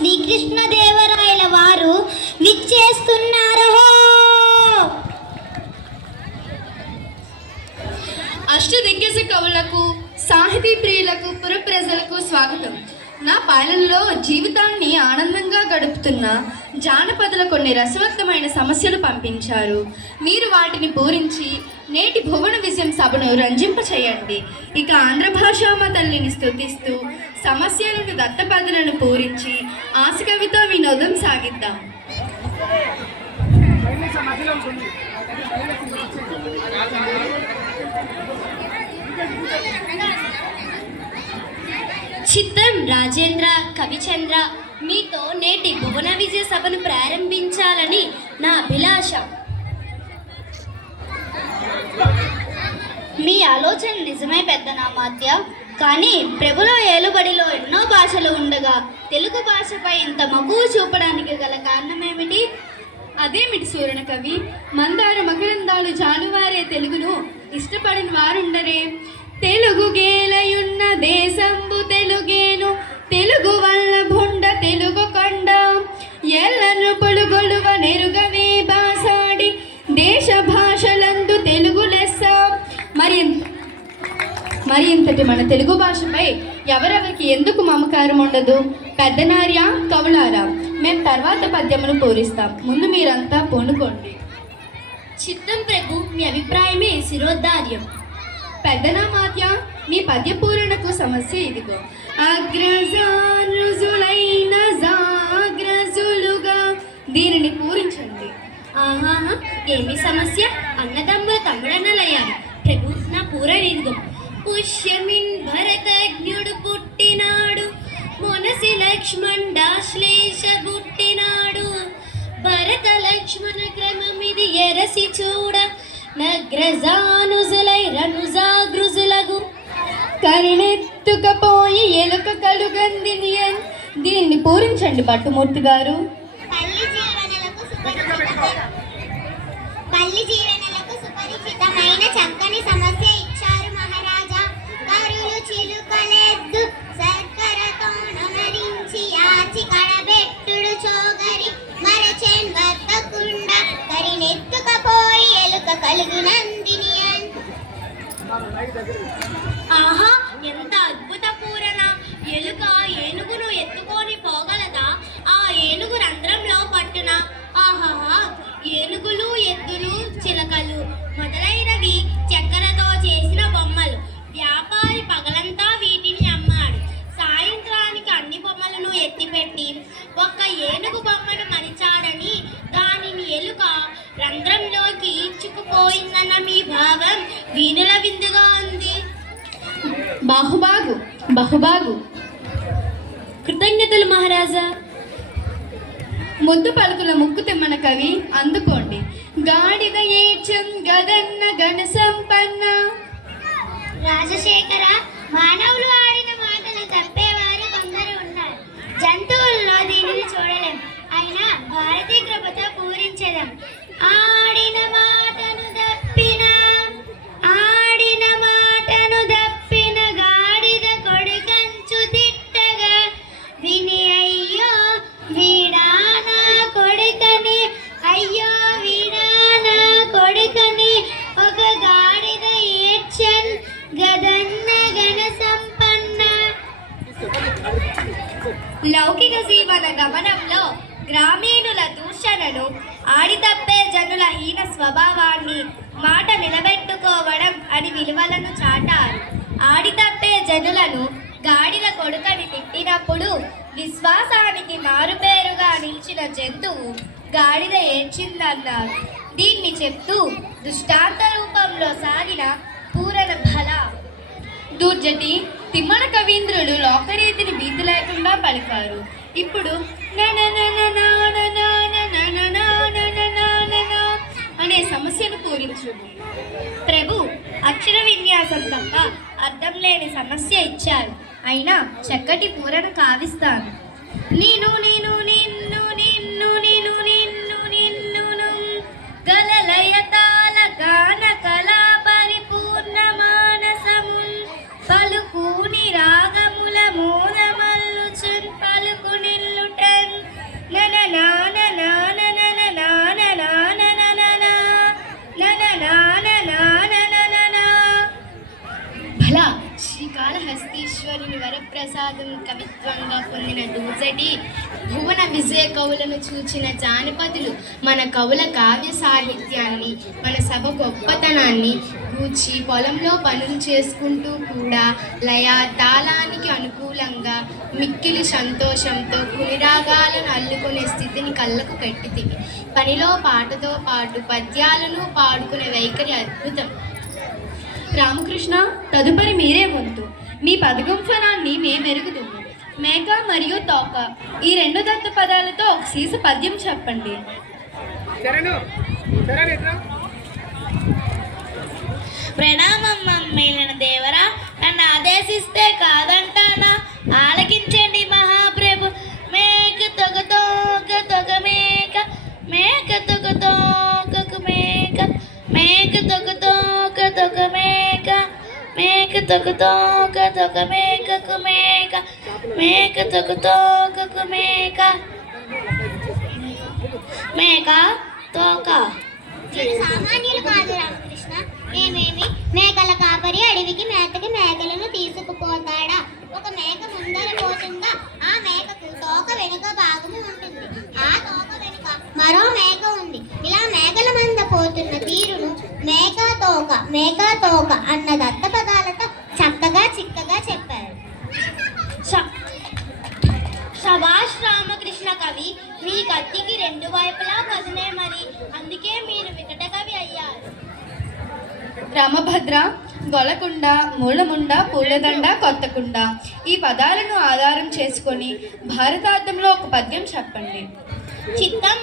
శ్రీకృష్ణదేవరాయల వారు విచ్చేస్తున్నారు. అష్టదిగ్గజ కవులకు, సాహితీ ప్రియులకు, పుర ప్రజలకు స్వాగతం. నా పాలనలో జీవితాన్ని ఆనందంగా గడుపుతున్న జానపదుల కొన్ని రసవత్తమైన సమస్యలు పంపించారు. మీరు వాటిని పూరించి నేటి భువన విజయం సభను రంజింపచేయండి. ఇక ఆంధ్ర భాషామ తల్లిని స్తుతిస్తూ సమస్యలను దత్తపదులను పూరించి ఆశకవితో వినోదం సాగిద్దాం. చిత్తం రాజేంద్ర, కవిచంద్ర, మీతో నేటి భువన విజయ సభను ప్రారంభించాలని నా అభిలాష. మీ ఆలోచన నిజమే పెద్దనామాత్య. కానీ ప్రభుల ఏలుబడిలో ఎన్నో భాషలు ఉండగా తెలుగు భాషపై ఇంత మక్కువ చూపడానికి గల కారణమేమిటి? అదేమిటి సూరణ కవి, మందార మకరందాలు జాలువారే తెలుగును ఇష్టపడిన వారుండరే? తెలుగు గేలయున్న దేశంబు తెలుగేను, తెలుగు వల్ల భుండ తెలుగు కొండ, ఎల్లను పొలుగొలువ నెరుగవే బాసాడి, దేశ భాషలందు తెలుగు లెస్స. మరి ఇంతటి మన తెలుగు భాషపై ఎవరెవరికి ఎందుకు మమకారం ఉండదు? పెద్దనార్య, కవులారా, మేము తర్వాత పద్యమును పూరిస్తాం. ముందు మీరంతా పూనుకోండి. చిత్తం ప్రభు, మీ అభిప్రాయమే శిరోద్ధార్యం. పెద్దనామాత్య, నీ పద్యపూరణకు సమస్య ఇదిగో. అగ్రజానుజులైన జాగ్రజులుగా, దీనిని పూరించండి. ఆహా, ఏమి సమస్య? అన్నదమ్ముల తమ్ముడన్నలయ్యారు. ప్రభు, నా పూరణ ఇదిగో. పుష్యమిన్ భరతజ్ఞుడు పుట్టినాడు, మొనసి లక్ష్మణాశ్లేష పుట్టినాడు, భరత లక్ష్మణ క్రమమిది ఎరసి చూడ, నగ్రజానుజులై రనుజాగృజులగు, కరుణెత్తుకపోయి ఎలుక కలుగందినియన్. దీన్ని పూరించండి భట్టుమూర్తి గారు. పల్లి జీవనలకు సుపరిచితమైన చక్కని సమస్య ఇచ్చారు మహారాజా. కరులు చిలుకలెద్దు సర్కరతో నమరించి యాచి కడబెట్టుడు చోగరి మరచెన్ వర్తకుండ, కరినెత్తుకపోయి ఎలుక కలుగునందినియన్. ఆహా, ఎంత అద్భుత పూరణ! ఎలుక ఏనుగును ఎత్తుకొని పోగలదా? ఆ ఏనుగు రంధ్రంలో పట్టున. ఆహాహా, ఏనుగులు, ఎద్దులు, చిలకలు మొదలైనవి చక్కెరతో చేసిన బొమ్మలు. వ్యాపారి పగలంతా వీటిని అమ్మాడు. సాయంత్రానికి అన్ని బొమ్మలను ఎత్తిపెట్టి ఒక్క ఏనుగు బొమ్మను మలిచాడని దానిని ఎలుక రంధ్రంలోకి ఇచ్చుకుపోయిందన్న మీ భావం వీణుల విందుగా ఉంది. బాహుబాగు, బహుబాగు. కృతజ్ఞతలు మహారాజా. ముద్దు పలుకుల ముక్కు తిమ్మన కవి, అందుకోండి. గాడిద ఏచం గదన్న గణ సంపన్న. రాజశేఖర, మానవులు ఆడిన మాటలు తప్పేవారు కొందరు ఉన్నారు. జంతువుల్లో దీనిని చూడలేం. అయినా భారతీ కృపతో పూరించదాం. ఆడిన మాటను దప్పిన, ఆడిన మాటను దప్పిన గాడిద కొడుకంచు తిట్టగా విని, అయ్యో వీడానా కొడుకని, అయ్యో వీడానా కొడుకని, ఒక గాడిద ఏడ్చన్ గదన్న గణ సంపన్న. లౌకిక జీవన గమనంలో గ్రామీణుల దూషణను, ఆడి తప్పే జనుల హీన స్వభావాన్ని, మాట నిలబెట్టుకోవడం అని విలువలను చాటారు. ఆడి తప్పే జనులను గాడిద కొడుకని తిట్టినప్పుడు విశ్వాసానికి మారుపేరుగా నిలిచిన జంతువు గాడిద ఏడ్చిందన్నారు. దీన్ని చెప్తూ దృష్టాంత రూపంలో సాగిన పూరణ బల. దూర్జటి తిమ్మన కవీంద్రులు లోకరీతిని భీతి లేకుండా పలికారు. ఇప్పుడు అనే సమస్యను పూరించు. ప్రభు, అక్షర విన్యాసం తప్ప అర్థం లేని సమస్య ఇచ్చారు. అయినా చక్కటి పూరణ కావిస్తాను. నేను నేను నిన్ను నిన్ను నిన్ను నిన్ను నిన్ను గలలయతాల గాన కళా పరిపూర్ణ మానసమున్, పలుకుని రాగముల మూలమల్లుచున్ పలుకు నిల్లుటే శ్రీకాళహస్తీశ్వరుని వరప్రసాదం కవిత్వంగా పొందిన దూజటి భువన విజయ కవులను చూచిన జానపదులు మన కవుల కావ్య సాహిత్యాన్ని, మన సభ గొప్పతనాన్ని గూర్చి పొలంలో పనులు చేసుకుంటూ కూడా లయ తాళానికి అనుకూలంగా మిక్కిలి సంతోషంతో కునిరాగాలను అల్లుకునే స్థితిని కళ్ళకు కట్టితివి. పనిలో పాటతో పాటు పద్యాలను పాడుకునే వైఖరి అద్భుతం. రామకృష్ణ, తదుపరి మీరే వంతు. మీ పదగుంఫనాన్ని మేమెరుగుదుము. మేక మరియు తోక ఈ రెండు దత్త పదాలతో ఒక సీస పద్యం చెప్పండి. ప్రణామం మేలిన దేవరా, నన్ను ఆదేశిస్తే కాదంటానా? ఆలకించండి మహాప్రభు. మేక తొగ తోక తొగ మేక, మేక తొగ తోకకు మేక, మేక తొగ తోక తొగ మేక, మేక తొగ తోక తొగ మేకకు మేక, మేక తొగ తోకకు మేక, మేక తోక. మీరు సామాన్యులు కాదు రామకృష్ణ. ఏమేమి మేకల కాపరి అడవికి మేతకి మేకలను తీసుకుపోతాడా? ఒక మేక ముందర పోతుందా? ఆ మేకకు తోక వెనుక భాగము ఉంటుంది. ఆ తోక వెనుక మరో మేక ఉంది. ఇలా మేకల మంద పోతున్న తీరును మేక తోక అన్న దత్త పదాలతో చక్కగా చిక్కగా చెప్పారు. శభాష్ రామకృష్ణ కవి, మీ కత్తికి రెండు వైపులా పదునే మరి, అందుకే మీరు వికట కవి అయ్యారు. రామభద్ర, గొలకుండ, మూలముండ, పూలదండ, కొత్తకుండ ఈ పదాలను ఆధారం చేసుకొని భారతార్థంలో ఒక పద్యం చెప్పండి. చిత్తం